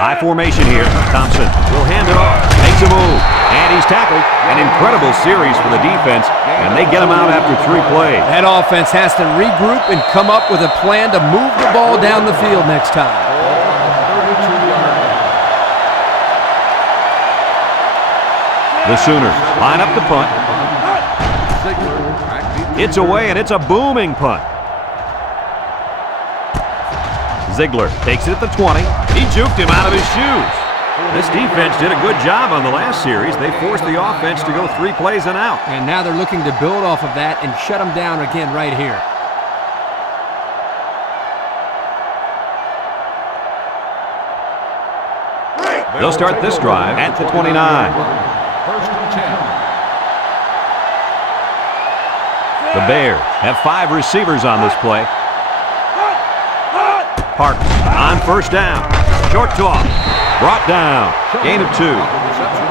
High formation here. Thompson will hand it off. Makes a move. And he's tackled. An incredible series for the defense, and they get him out after 3 plays. That offense has to regroup and come up with a plan to move the ball down the field next time. The Sooners line up the punt. It's away, and it's a booming punt. Ziegler takes it at the 20. He juked him out of his shoes. This defense did a good job on the last series. They forced the offense to go 3 plays and out. And now they're looking to build off of that and shut them down again right here. They'll start this drive at the 29. First and 10. The Bears have 5 receivers on this play. Parks on first down. Short toss. Brought down. Gain of 2. Reception.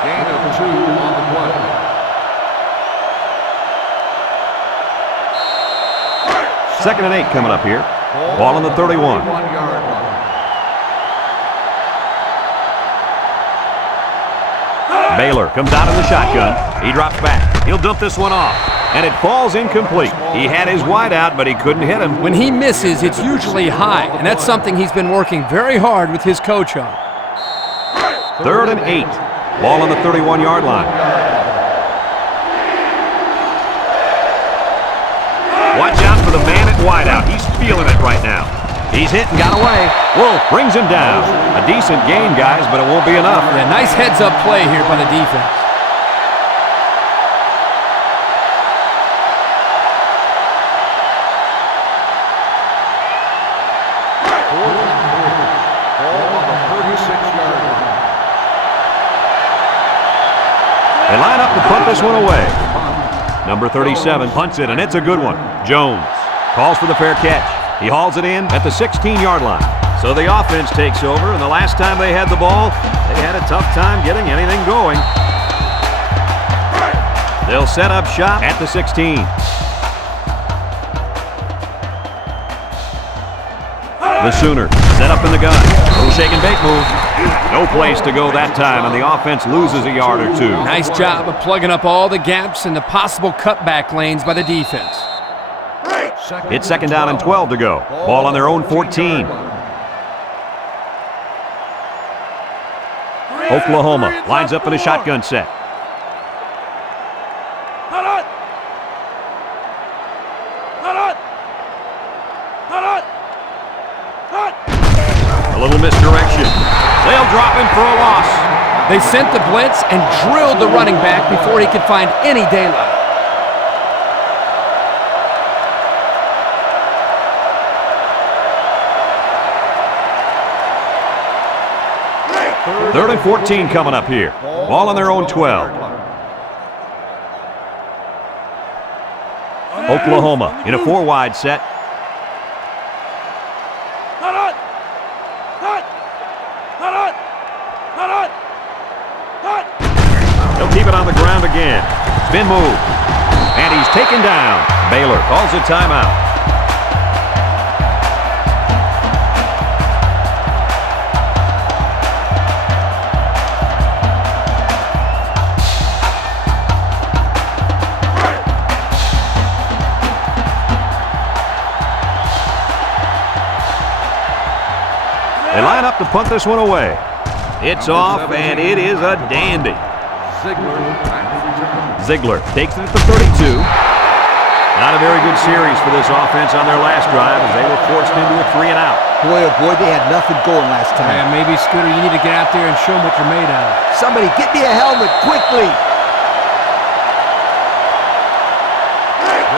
Gain of 2 on the play. Second and 8 coming up here. Ball on the 31. 31-yard line. Baylor comes out in the shotgun. He drops back. He'll dump this one off. And it falls incomplete. He had his wide out, but he couldn't hit him. When he misses, it's usually high, and that's something he's been working very hard with his coach on. Third and 8. Ball on the 31-yard line. Watch out for the man at wideout. He's feeling it right now. He's hit and got away. Wolf brings him down. A decent gain, guys, but it won't be enough. Yeah, nice heads-up play here by the defense. They line up to punt this one away. Number 37 punts it, and it's a good one. Jones calls for the fair catch. He hauls it in at the 16-yard line. So the offense takes over, and the last time they had the ball, they had a tough time getting anything going. They'll set up shop at the 16. The Sooners set up in the gun. Little shake and bake move. No place to go that time, and the offense loses a yard or 2. Nice job of plugging up all the gaps and the possible cutback lanes by the defense. It's second down and 12 to go. Ball on their own 14. Oklahoma lines up in a shotgun set. A little misdirection. They'll drop him for a loss. They sent the blitz and drilled the running back before he could find any daylight. Third and 14 coming up here. Ball on their own 12. Oklahoma in a 4-wide set. They'll keep it on the ground again. Spin move. And he's taken down. Baylor calls a timeout. They line up to punt this one away. It's off, and it is a dandy. Ziegler takes it at the 32. Not a very good series for this offense on their last drive as they were forced into a 3 and out. Boy, oh boy, they had nothing going last time. Yeah, maybe, Scooter, you need to get out there and show them what you're made of. Somebody get me a helmet quickly.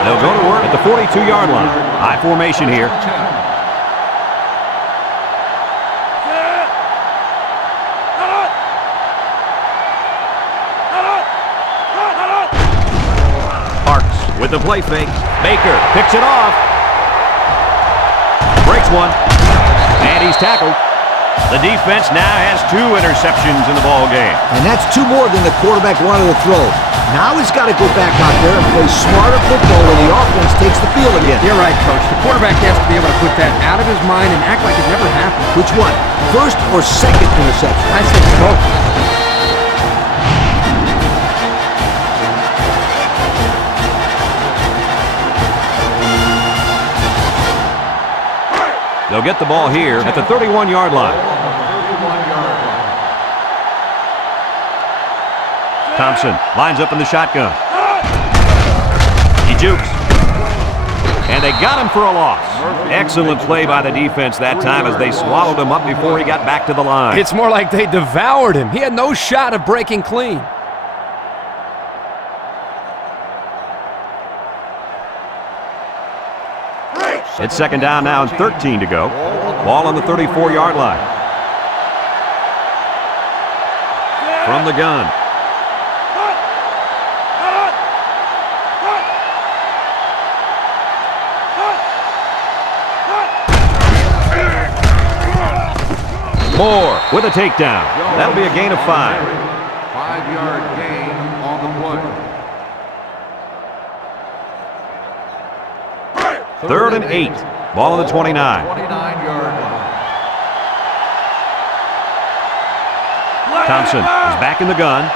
They'll go to work at the 42-yard line. High formation here. With the play fake, Baker picks it off. Breaks one. And he's tackled. The defense now has 2 interceptions in the ball game. And that's 2 more than the quarterback wanted to throw. Now he's got to go back out there and play smarter football when the offense takes the field again. You're right, Coach. The quarterback has to be able to put that out of his mind and act like it never happened. Which one? First or second interception? I said both. They'll get the ball here at the 31-yard line. Thompson lines up in the shotgun. He jukes. And they got him for a loss. Excellent play by the defense that time as they swallowed him up before he got back to the line. It's more like they devoured him. He had no shot of breaking clean. It's second down now and 13 to go. Ball on the 34-yard line. From the gun. Moore with a takedown. That'll be a gain of 5. 5-yard gain on the play. Third and 8. Ball on the 29. 29-yard line. Thompson is back in the gun.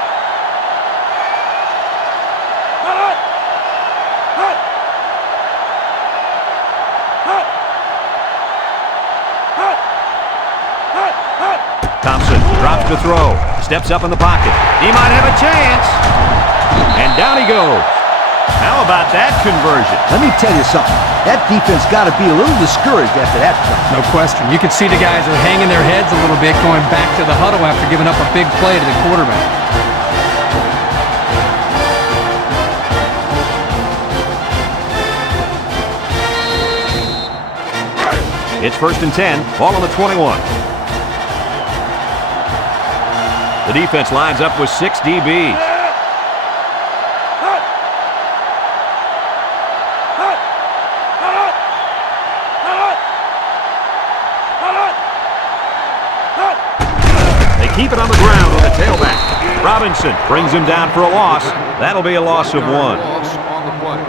Thompson drops to throw. Steps up in the pocket. He might have a chance. And down he goes. How about that conversion? Let me tell you something. That defense got to be a little discouraged after that play. No question. You can see the guys are hanging their heads a little bit going back to the huddle after giving up a big play to the quarterback. It's first and 10. Ball on the 21. The defense lines up with 6 DBs. Keep it on the ground with the tailback. Robinson brings him down for a loss. That'll be a loss of 1. Loss on the play.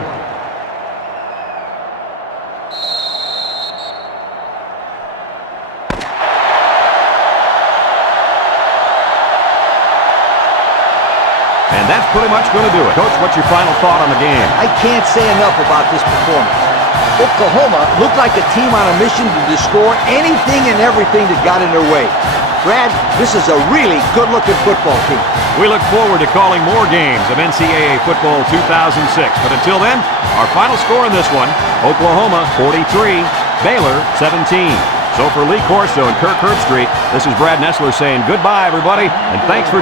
And that's pretty much going to do it. Coach, what's your final thought on the game? I can't say enough about this performance. Oklahoma looked like a team on a mission to destroy anything and everything that got in their way. Brad, this is a really good-looking football team. We look forward to calling more games of NCAA Football 2006. But until then, our final score in this one, Oklahoma 43, Baylor 17. So for Lee Corso and Kirk Herbstreit, this is Brad Nessler saying goodbye, everybody, and thanks for